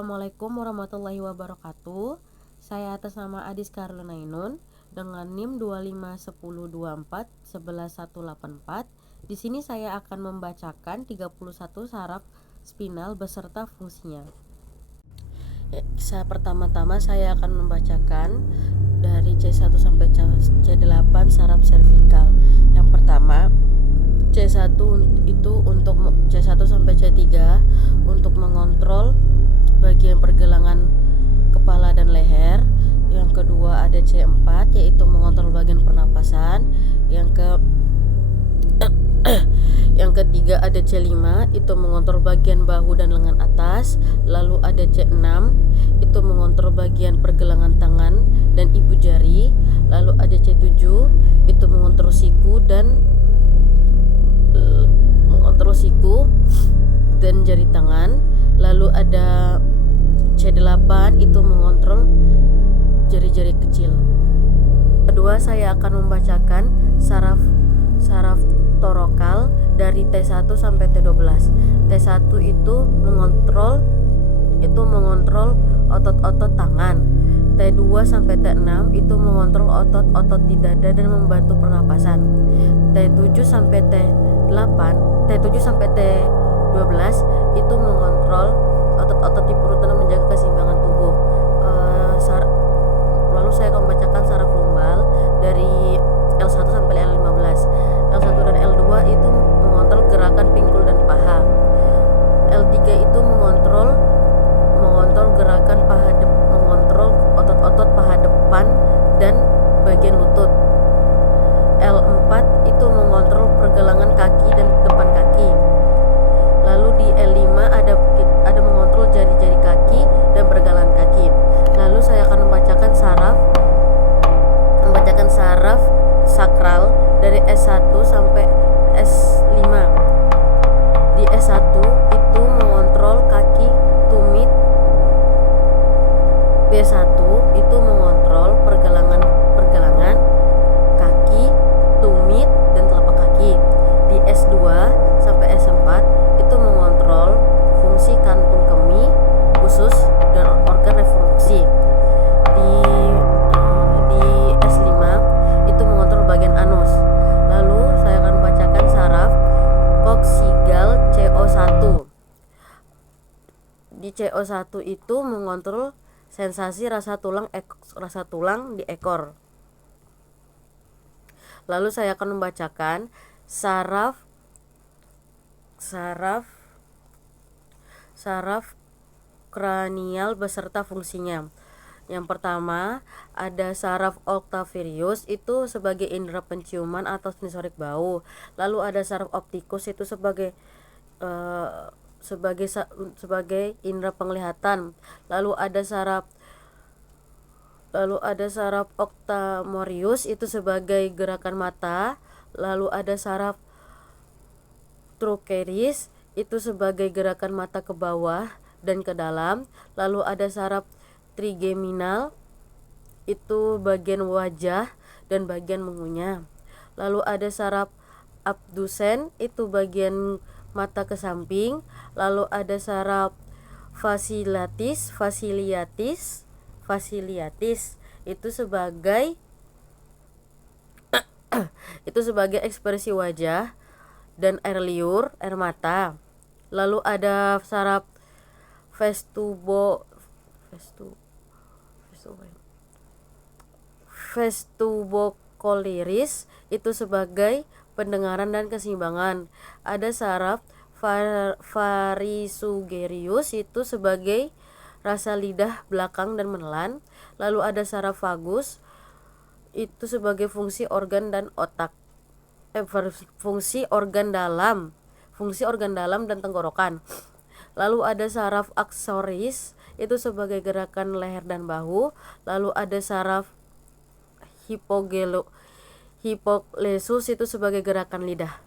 Assalamualaikum warahmatullahi wabarakatuh. Saya atas nama Adis Karlunainun dengan NIM 251024111184. Di sini saya akan membacakan 31 saraf spinal beserta fungsinya. Pertama-tama saya akan membacakan dari C1 sampai C8 saraf servikal. Yang pertama, C1 itu untuk C1 sampai C3 untuk mengontrol bagian pergelangan kepala dan leher. Yang kedua ada C4 yaitu mengontrol bagian pernapasan. Yang ketiga ada C5 itu mengontrol bagian bahu dan lengan atas. Lalu ada C6 itu mengontrol bagian pergelangan tangan dan ibu jari. Lalu ada C7 itu mengontrol siku dan jari tangan. Lalu ada C8 itu mengontrol jari-jari kecil. Kedua saya akan membacakan saraf torokal dari T1 sampai T12. T1 itu mengontrol otot-otot tangan. T2 sampai T6 itu mengontrol otot-otot di dada dan membantu pernapasan. T7 sampai T12 itu mengontrol otot-otot di perut dan menjaga keseimbangan tubuh. Lalu saya akan membacakan saraf lumbal dari L1 sampai L15. L1 dan L2 itu mengontrol gerakan pinggul dan paha. L3 itu mengontrol gerakan mengontrol otot-otot paha depan dan bagian lutut. L4 itu mengontrol pergelangan kaki dan depan kaki. Lalu di L5 ada mengontrol jari-jari kaki dan pergelangan kaki. Lalu saya akan membacakan saraf sakral dari S1 sampai S5. Di S1 itu mengontrol kaki, tumit. B1 itu mengontrol pergelangan kaki, tumit dan telapak kaki. Di S2 sampai S4 itu mengontrol fungsi kantung kemih, usus dan organ reproduksi. Di S5 itu mengontrol bagian anus. Lalu saya akan membacakan saraf koksigal CO1. Di CO1 itu mengontrol sensasi rasa tulang di ekor. Lalu saya akan membacakan saraf kranial beserta fungsinya. Yang pertama ada saraf olfaktorius itu sebagai indera penciuman atau sensorik bau. Lalu ada saraf optikus itu sebagai indera penglihatan. Lalu ada saraf ophthalmorius itu sebagai gerakan mata. Lalu ada saraf trochlearis itu sebagai gerakan mata ke bawah dan ke dalam. Lalu ada saraf trigeminal itu bagian wajah dan bagian mengunyah. Lalu ada saraf abdusen itu bagian mata ke samping. Lalu ada saraf fasciatis itu sebagai ekspresi wajah dan air liur, air mata. Lalu ada saraf vestibulocoliris itu sebagai pendengaran dan keseimbangan. Ada saraf farisugerius itu sebagai rasa lidah belakang dan menelan. Lalu ada saraf vagus itu sebagai fungsi organ dan otak. Fungsi organ dalam dan tenggorokan. Lalu ada saraf aksoris itu sebagai gerakan leher dan bahu. Lalu ada saraf hipoglosus itu sebagai gerakan lidah.